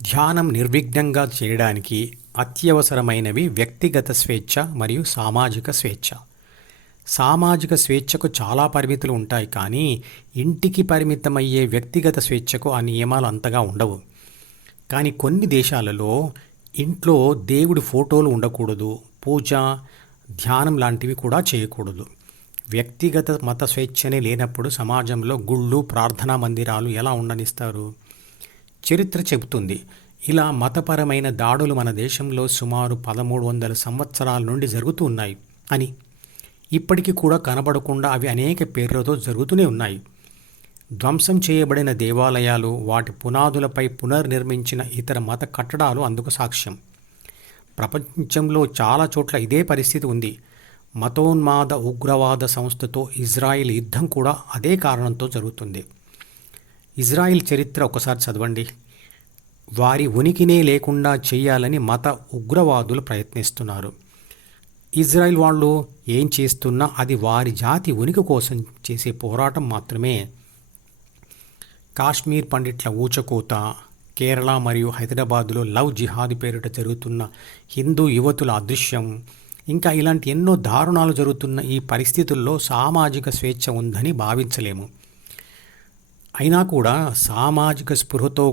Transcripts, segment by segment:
ధ్యానం నిర్విఘ్నంగా చేయడానికి అత్యవసరమైనవి వ్యక్తిగత స్వేచ్ఛ మరియు సామాజిక స్వేచ్ఛ. సామాజిక స్వేచ్ఛకు చాలా పరిమితులు ఉంటాయి, కానీ ఇంటికి పరిమితమయ్యే వ్యక్తిగత స్వేచ్ఛకు ఆ నియమాలు అంతగా ఉండవు. కానీ కొన్ని దేశాలలో ఇంట్లో దేవుడి ఫోటోలు ఉండకూడదు, పూజ, ధ్యానం లాంటివి కూడా చేయకూడదు. వ్యక్తిగత మత స్వేచ్ఛనే లేనప్పుడు సమాజంలో గుళ్ళు, ప్రార్థనా మందిరాలు ఎలా ఉండనిస్తారు? చరిత్ర చెబుతుంది, ఇలా మతపరమైన దాడులు మన దేశంలో సుమారు 1300 సంవత్సరాల నుండి జరుగుతూ ఉన్నాయి అని. ఇప్పటికీ కూడా కనబడకుండా అవి అనేక పేర్లతో జరుగుతూనే ఉన్నాయి. ధ్వంసం చేయబడిన దేవాలయాలు, వాటి పునాదులపై పునర్నిర్మించిన ఇతర మత కట్టడాలు అందుకు సాక్ష్యం. ప్రపంచంలో చాలా చోట్ల ఇదే పరిస్థితి ఉంది. మతోన్మాద ఉగ్రవాద సంస్థతో ఇజ్రాయిల్ యుద్ధం కూడా అదే కారణంతో జరుగుతుంది. ఇజ్రాయిల్ చరిత్ర ఒకసారి చదవండి. వారి ఉనికినే లేకుండా చేయాలని మత ఉగ్రవాదులు ప్రయత్నిస్తున్నారు. ఇజ్రాయిల్ వాళ్ళు ఏం చేస్తున్నా అది వారి జాతి ఉనికి కోసం చేసే పోరాటం మాత్రమే. కాశ్మీర్ పండిట్ల ఊచకోత, కేరళ మరియు హైదరాబాదులో లవ్ జిహాద్ పేరిట జరుగుతున్న హిందూ యువతుల అదృశ్యం, ఇంకా ఇలాంటి ఎన్నో దారుణాలు జరుగుతున్న ఈ పరిస్థితుల్లో సామాజిక స్వేచ్ఛ ఉందని భావించలేము. అయినా కూడా సామాజిక స్పృహతో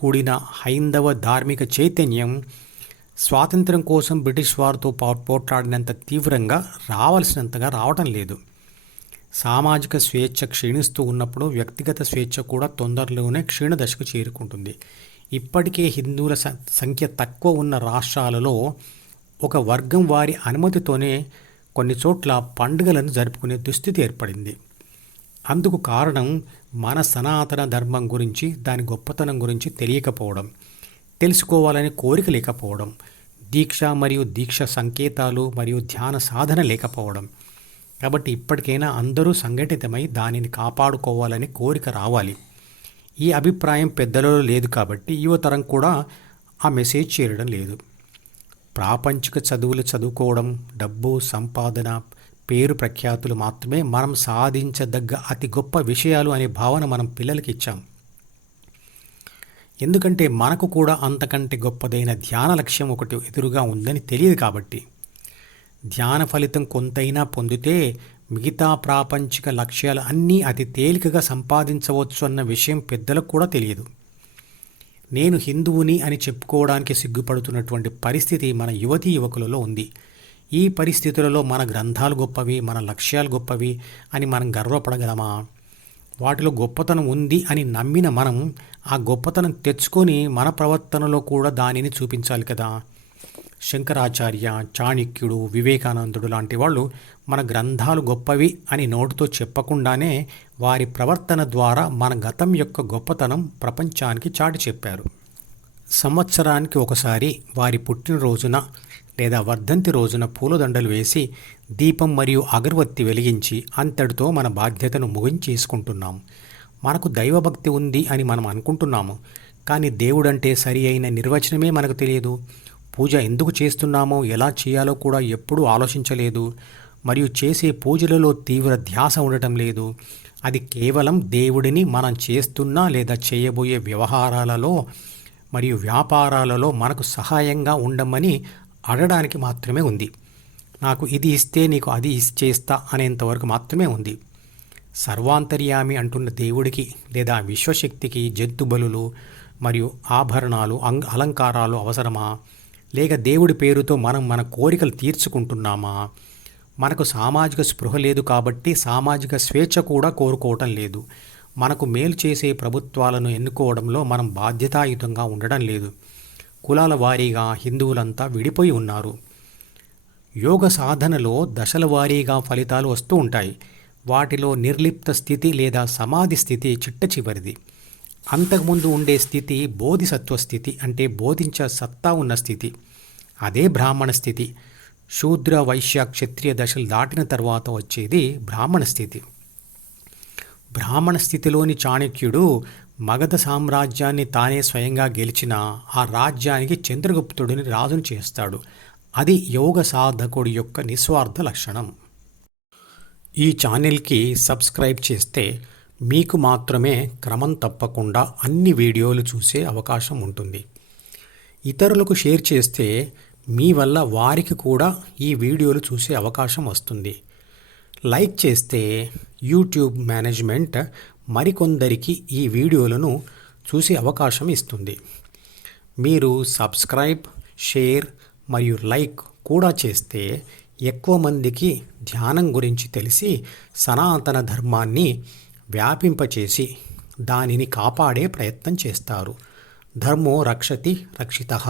కూడిన హైందవ ధార్మిక చైతన్యం స్వాతంత్ర్యం కోసం బ్రిటిష్ వారితో పోట్లాడినంత తీవ్రంగా రావాల్సినంతగా రావటం లేదు. సామాజిక స్వేచ్ఛ క్షీణిస్తూ ఉన్నప్పుడు వ్యక్తిగత స్వేచ్ఛ కూడా తొందరలోనే క్షీణదశకు చేరుకుంటుంది. ఇప్పటికే హిందువుల సంఖ్య తక్కువ ఉన్న రాష్ట్రాలలో ఒక వర్గం వారి అనుమతితోనే కొన్ని చోట్ల పండుగలను జరుపుకునే దుస్థితి ఏర్పడింది. అందుకు కారణం మన సనాతన ధర్మం గురించి, దాని గొప్పతనం గురించి తెలియకపోవడం, తెలుసుకోవాలని కోరిక లేకపోవడం, దీక్ష మరియు దీక్ష సంకేతాలు మరియు ధ్యాన సాధన లేకపోవడం. కాబట్టి ఇప్పటికైనా అందరూ సంఘటితమై దానిని కాపాడుకోవాలని కోరిక రావాలి. ఈ అభిప్రాయం పెద్దలలో లేదు కాబట్టి యువతరం కూడా ఆ మెసేజ్ చేరడం లేదు. ప్రాపంచిక చదువులు చదువుకోవడం, డబ్బు, సంపాదన, పేరు ప్రఖ్యాతులు మాత్రమే మనం సాధించదగ్గ అతి గొప్ప విషయాలు అనే భావన మనం పిల్లలకి ఇచ్చాం. ఎందుకంటే మనకు కూడా అంతకంటే గొప్పదైన ధ్యాన లక్ష్యం ఒకటి ఎదురుగా ఉందని తెలియదు కాబట్టి. ధ్యాన ఫలితం కొంతైనా పొందితే మిగతా ప్రాపంచిక లక్ష్యాలు అన్నీ అతి తేలికగా సంపాదించవచ్చు అన్న విషయం పెద్దలకు కూడా తెలియదు. నేను హిందువుని అని చెప్పుకోవడానికి సిగ్గుపడుతున్నటువంటి పరిస్థితి మన యువతీ యువకులలో ఉంది. ఈ పరిస్థితులలో మన గ్రంథాలు గొప్పవి, మన లక్ష్యాలు గొప్పవి అని మనం గర్వపడగలమా? వాటిలో గొప్పతనం ఉంది అని నమ్మిన మనం ఆ గొప్పతనం తెచ్చుకొని మన ప్రవర్తనలో కూడా దానిని చూపించాలి కదా. శంకరాచార్య, చాణక్యుడు, వివేకానందుడు లాంటి వాళ్ళు మన గ్రంథాలు గొప్పవి అని నోటితో చెప్పకుండానే వారి ప్రవర్తన ద్వారా మన గతం యొక్క గొప్పతనం ప్రపంచానికి చాటి చెప్పారు. సంవత్సరానికి ఒకసారి వారి పుట్టినరోజున లేదా వర్ధంతి రోజున పూలదండలు వేసి దీపం మరియు అగరవత్తి వెలిగించి అంతటితో మన బాధ్యతను ముగించేసుకుంటున్నాం. మనకు దైవభక్తి ఉంది అని మనం అనుకుంటున్నాము, కానీ దేవుడంటే సరి అయిన నిర్వచనమే మనకు తెలియదు. పూజ ఎందుకు చేస్తున్నామో, ఎలా చేయాలో కూడా ఎప్పుడూ ఆలోచించలేదు. మరియు చేసే పూజలలో తీవ్ర ధ్యాస ఉండటం లేదు. అది కేవలం దేవుడిని మనం చేస్తున్న లేదా చేయబోయే వ్యవహారాలలో మరియు వ్యాపారాలలో మనకు సహాయంగా ఉండమని అడగడానికి మాత్రమే ఉంది. నాకు ఇది ఇస్తే నీకు అది చేస్తా అనేంతవరకు మాత్రమే ఉంది. సర్వాంతర్యామి అంటున్న దేవుడికి లేదా విశ్వశక్తికి జంతు బలులు మరియు ఆభరణాలు, అలంకారాలు అవసరమా? లేక దేవుడి పేరుతో మనం మన కోరికలు తీర్చుకుంటున్నామా? మనకు సామాజిక స్పృహ లేదు కాబట్టి సామాజిక స్వేచ్ఛ కూడా కోరుకోవటం లేదు. మనకు మేలు చేసే ప్రభుత్వాలను ఎన్నుకోవడంలో మనం బాధ్యతాయుతంగా ఉండడం లేదు. కులాల వారీగా హిందువులంతా విడిపోయి ఉన్నారు. యోగ సాధనలో దశల వారీగా ఫలితాలు వస్తూ ఉంటాయి. వాటిలో నిర్లిప్త స్థితి లేదా సమాధి స్థితి చిట్ట చివరిది. అంతకుముందు ఉండే స్థితి బోధిసత్వ స్థితి, అంటే బోధించే సత్తా ఉన్న స్థితి. అదే బ్రాహ్మణ స్థితి. శూద్ర, వైశ్య, క్షత్రియ దశలు దాటిన తర్వాత వచ్చేది బ్రాహ్మణ స్థితి. బ్రాహ్మణ స్థితిలోని చాణక్యుడు మగధ సామ్రాజ్యాన్ని తానే స్వయంగా గెలిచిన ఆ రాజ్యానికి చంద్రగుప్తుడిని రాజును చేస్తాడు. అది యోగ సాధకుడి యొక్క నిస్వార్థ లక్షణం. ఈ ఛానల్కి సబ్స్క్రైబ్ చేస్తే మీకు మాత్రమే క్రమం తప్పకుండా అన్ని వీడియోలు చూసే అవకాశం ఉంటుంది. ఇతరులకు షేర్ చేస్తే మీ వల్ల వారికి కూడా ఈ వీడియోలు చూసే అవకాశం వస్తుంది. లైక్ చేస్తే యూట్యూబ్ మేనేజ్మెంట్ మరికొందరికి ఈ వీడియోలను చూసే అవకాశం ఇస్తుంది. మీరు సబ్స్క్రైబ్, షేర్ మరియు లైక్ కూడా చేస్తే ఎక్కువ మందికి ధ్యానం గురించి తెలిసి సనాతన ధర్మాన్ని వ్యాపింపచేసి దానిని కాపాడే ప్రయత్నం చేస్తారు. ధర్మో రక్షతి రక్షితః.